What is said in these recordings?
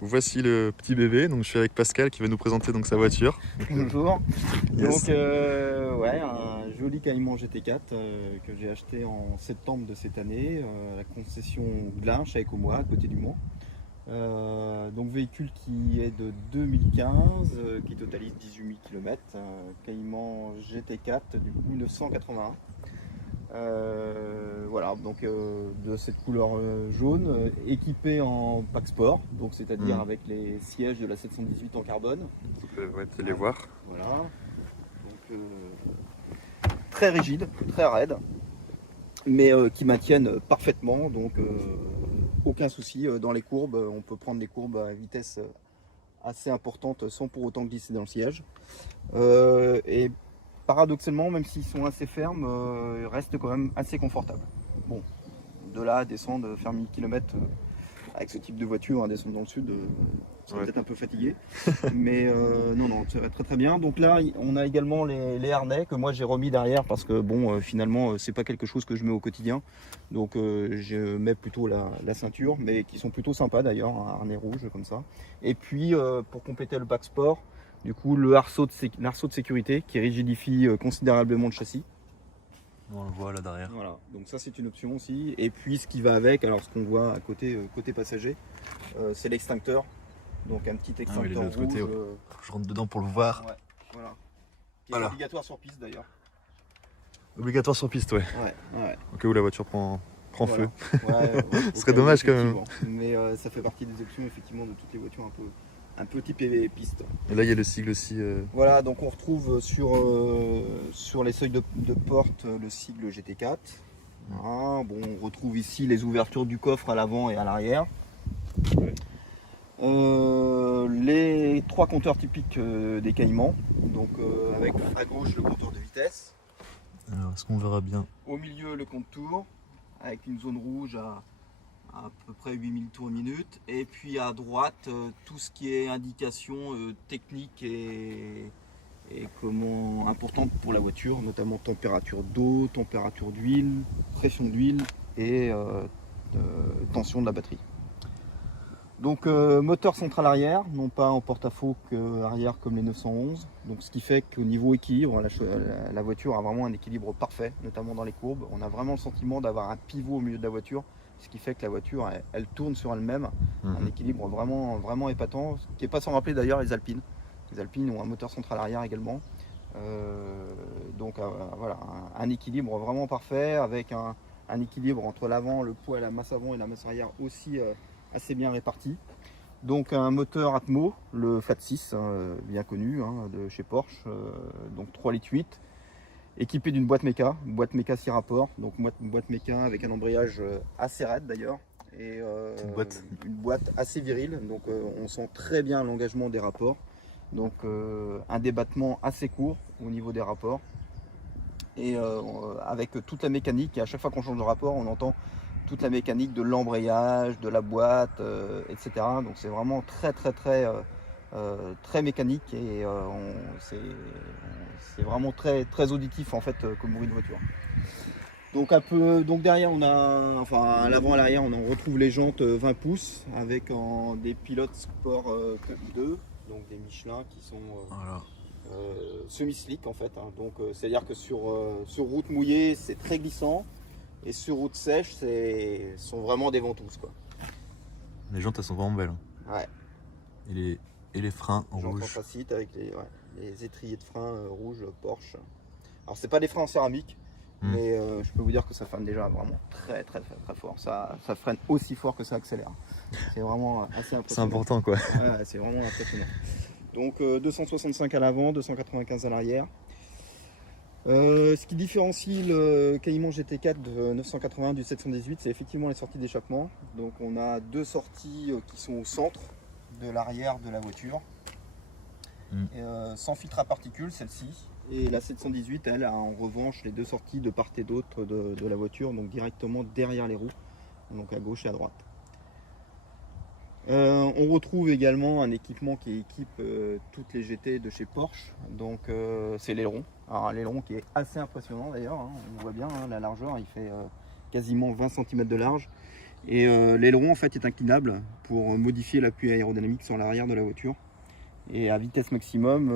Voici le petit bébé, donc je suis avec Pascal qui va nous présenter donc sa voiture. Bonjour. Yes. Donc ouais, un joli Cayman GT4 que j'ai acheté en septembre de cette année à la concession Glinch avec Aumois à côté du Mans. Donc véhicule qui est de 2015, qui totalise 18 000 km, Cayman GT4 du coup 981. Voilà, donc de cette couleur jaune, équipé en pack sport, donc c'est-à-dire avec les sièges de la 718 en carbone. Vous pouvez les voir. Voilà, donc très rigide, très raide, mais qui maintiennent parfaitement, donc aucun souci dans les courbes. On peut prendre des courbes à vitesse assez importante sans pour autant glisser dans le siège. Et paradoxalement, même s'ils sont assez fermes, ils restent quand même assez confortables. Bon, de là à descendre, faire 1000 km avec ce type de voiture, hein, descendre dans le sud, c'est peut-être un peu fatigué. Mais non, ça va très très bien. Donc là, on a également les harnais que moi j'ai remis derrière parce que bon, finalement, c'est pas quelque chose que je mets au quotidien. Donc je mets plutôt la ceinture, mais qui sont plutôt sympas d'ailleurs, un harnais rouge comme ça. Et puis pour compléter le pack sport, du coup, l'arceau de sécurité qui rigidifie considérablement le châssis. On le voit là derrière. Voilà, donc ça c'est une option aussi. Et puis ce qui va avec, alors ce qu'on voit à côté, côté passager, c'est l'extincteur. Donc un petit extincteur rouge. Côté, ouais. Je rentre dedans pour le voir. Ouais, voilà. Qui est obligatoire sur piste d'ailleurs. Obligatoire sur piste, ouais. Ouais. Au cas où la voiture prend Voilà. feu. Ce serait dommage quand même. Mais ça fait partie des options effectivement de toutes les voitures un peu type piste. Et là il y a le sigle aussi. Voilà, donc on retrouve sur les seuils de porte le sigle GT4. Voilà, bon, on retrouve ici les ouvertures du coffre à l'avant et à l'arrière. Les trois compteurs typiques des Caïmans, donc avec à gauche le compteur de vitesse. Alors est-ce qu'on verra bien? Au milieu le compte tour avec une zone rouge à peu près 8000 tours minute, et puis à droite tout ce qui est indication technique et comment importante pour la voiture, notamment température d'eau, température d'huile, pression d'huile et tension de la batterie. Donc moteur central arrière, non pas en porte-à-faux arrière comme les 911, donc ce qui fait qu'au niveau équilibre, la voiture a vraiment un équilibre parfait, notamment dans les courbes. On a vraiment le sentiment d'avoir un pivot au milieu de la voiture, ce qui fait que la voiture elle tourne sur elle-même, un équilibre vraiment épatant, qui n'est pas sans rappeler d'ailleurs les Alpines. Les Alpines ont un moteur central arrière également, donc voilà, un équilibre vraiment parfait avec un équilibre entre l'avant, le poids, la masse avant et la masse arrière aussi assez bien réparti. Donc un moteur Atmo, le Flat 6, bien connu de chez Porsche, donc 3,8 litres, équipé d'une boîte méca 6 rapports, donc une boîte méca avec un embrayage assez raide d'ailleurs, et une boîte assez virile, donc on sent très bien l'engagement des rapports, donc un débattement assez court au niveau des rapports, et avec toute la mécanique, et à chaque fois qu'on change de rapport, on entend toute la mécanique de l'embrayage, de la boîte, etc. Donc c'est vraiment très mécanique, et c'est vraiment très auditif en fait comme bruit de voiture. Donc derrière on a, enfin à l'avant à l'arrière on retrouve les jantes 20 pouces avec des pilotes sport 2, donc des Michelin qui sont semi-slick en fait. Donc c'est à dire que sur route mouillée c'est très glissant. Et sur route sèche, sont vraiment des ventouses, quoi. Les jantes elles sont vraiment belles. Ouais. Et les freins en rouge. rouge. Facite avec les étriers de frein rouge Porsche. Alors c'est pas des freins en céramique, mais je peux vous dire que ça freine déjà vraiment très fort. Ça freine aussi fort que ça accélère. C'est vraiment assez impressionnant. C'est important quoi. Ouais, c'est vraiment impressionnant. Donc 265 à l'avant, 295 à l'arrière. Ce qui différencie le Cayman GT4 de 980 du 718, c'est effectivement les sorties d'échappement. Donc on a deux sorties qui sont au centre de l'arrière de la voiture, sans filtre à particules celle-ci. Et la 718, elle a en revanche les deux sorties de part et d'autre de la voiture, donc directement derrière les roues, donc à gauche et à droite. On retrouve également un équipement qui équipe toutes les GT de chez Porsche, donc c'est l'aileron. Alors l'aileron qui est assez impressionnant d'ailleurs, on voit bien la largeur, il fait quasiment 20 cm de large. Et l'aileron en fait est inclinable pour modifier l'appui aérodynamique sur l'arrière de la voiture. Et à vitesse maximum,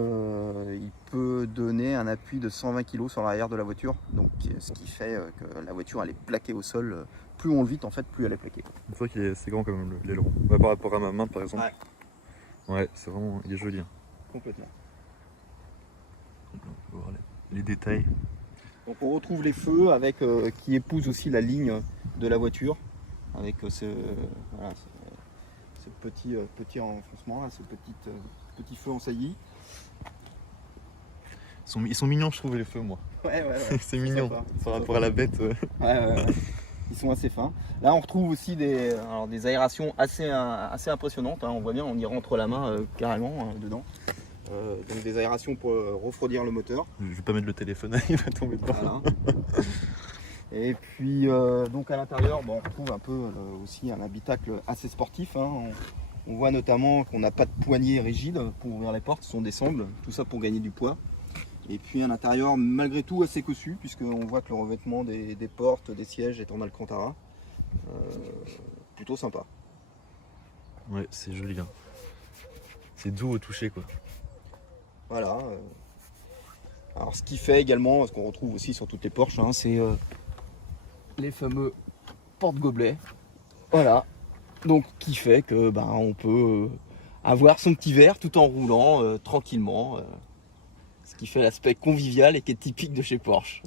il peut donner un appui de 120 kg sur l'arrière de la voiture. Donc ce qui fait que la voiture elle est plaquée au sol. Plus on le vite en fait, plus elle est plaquée. C'est vrai qu'il est assez grand quand même l'aileron. Bah, par rapport à ma main par exemple. Ouais, c'est vraiment. Il est joli. Hein. Complètement. On peut voir les détails. Donc on retrouve les feux avec qui épousent aussi la ligne de la voiture. Avec ce petit enfoncement, là, ce petit feu en saillie. Ils sont mignons, je trouve, les feux, moi. Ouais. C'est mignon. Sympa. Par rapport à la bête. Ouais. Ils sont assez fins. Là, on retrouve aussi des aérations assez impressionnantes. Hein. On voit bien, on y rentre la main carrément dedans. Donc des aérations pour refroidir le moteur. Je vais pas mettre le téléphone, il va tomber dedans. Voilà. Et puis donc à l'intérieur, on retrouve un peu aussi un habitacle assez sportif. Hein. On voit notamment qu'on n'a pas de poignée rigide pour ouvrir les portes, ce sont des sangles, tout ça pour gagner du poids. Et puis un intérieur malgré tout assez cossu, puisqu'on voit que le revêtement des portes, des sièges est en alcantara. Plutôt sympa. Ouais, c'est joli. Hein. C'est doux au toucher quoi. Voilà. Alors ce qui fait également, ce qu'on retrouve aussi sur toutes les Porsche, hein, c'est les fameux porte-gobelets. Voilà. Donc qui fait que on peut avoir son petit verre tout en roulant tranquillement. Ce qui fait l'aspect convivial et qui est typique de chez Porsche.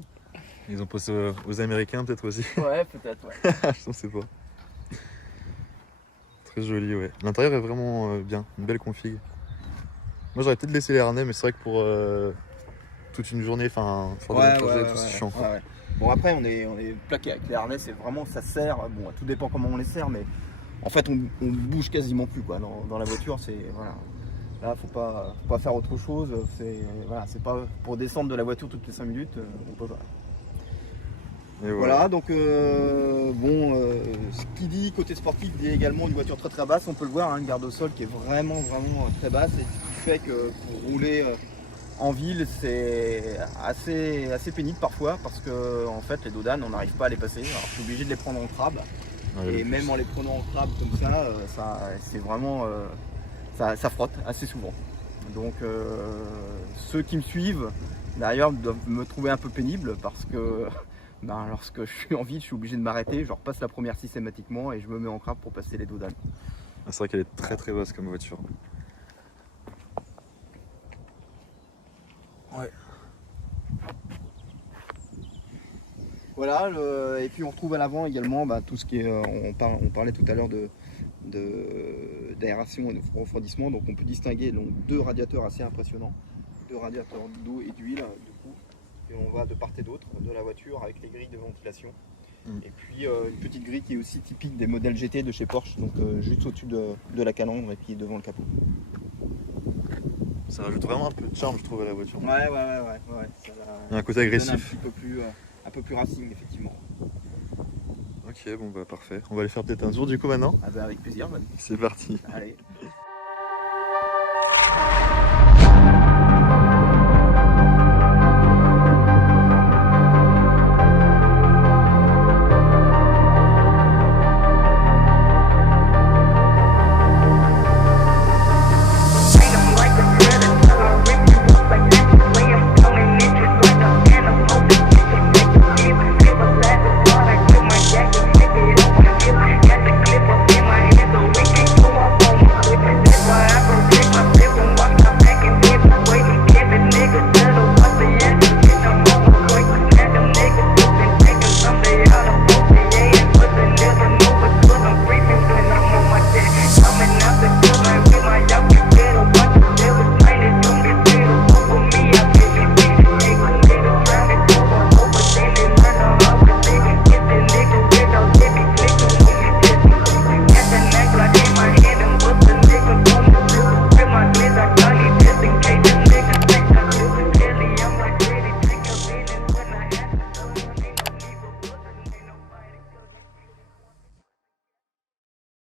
Ils ont pensé aux Américains peut-être aussi. Ouais, peut-être, ouais. Je ne sais pas. Très joli, ouais. L'intérieur est vraiment bien, une belle config. Moi j'aurais peut-être laissé les harnais, mais c'est vrai que pour toute une journée, faire des trajets, tout c'est chiant. Ouais. Bon après on est plaqué avec les harnais, c'est vraiment ça sert. Bon, tout dépend comment on les sert, mais en fait on bouge quasiment plus quoi. Dans la voiture, c'est voilà. Là, faut pas faire autre chose. C'est pas pour descendre de la voiture toutes les 5 minutes, on peut pas. Et voilà, donc ce qui dit côté sportif dit également une voiture très très basse. On peut le voir, hein, une garde au sol qui est vraiment très basse, et ce qui fait que pour rouler en ville, c'est assez pénible parfois parce que en fait les dodanes on n'arrive pas à les passer. Alors je suis obligé de les prendre en crabe, et même en les prenant en crabe comme ça, c'est vraiment ça frotte assez souvent. Donc ceux qui me suivent d'ailleurs doivent me trouver un peu pénible parce que lorsque je suis en ville, je suis obligé de m'arrêter, je repasse la première systématiquement et je me mets en crabe pour passer les dodanes. C'est vrai qu'elle est très très basse comme voiture. Ouais. Voilà, et puis on retrouve à l'avant également tout ce qui est. On parlait tout à l'heure d'aération et de refroidissement, donc on peut distinguer deux radiateurs assez impressionnants, deux radiateurs d'eau et d'huile, du coup, et on va de part et d'autre de la voiture avec les grilles de ventilation. Et puis une petite grille qui est aussi typique des modèles GT de chez Porsche, donc juste au-dessus de la calandre et puis devant le capot. Ça rajoute vraiment un peu de charme, je trouve, à la voiture. Ouais. Il y a un côté agressif. Un peu plus racing, effectivement. Ok, bon bah parfait. On va aller faire peut-être un tour du coup maintenant. Avec plaisir, C'est parti. Allez.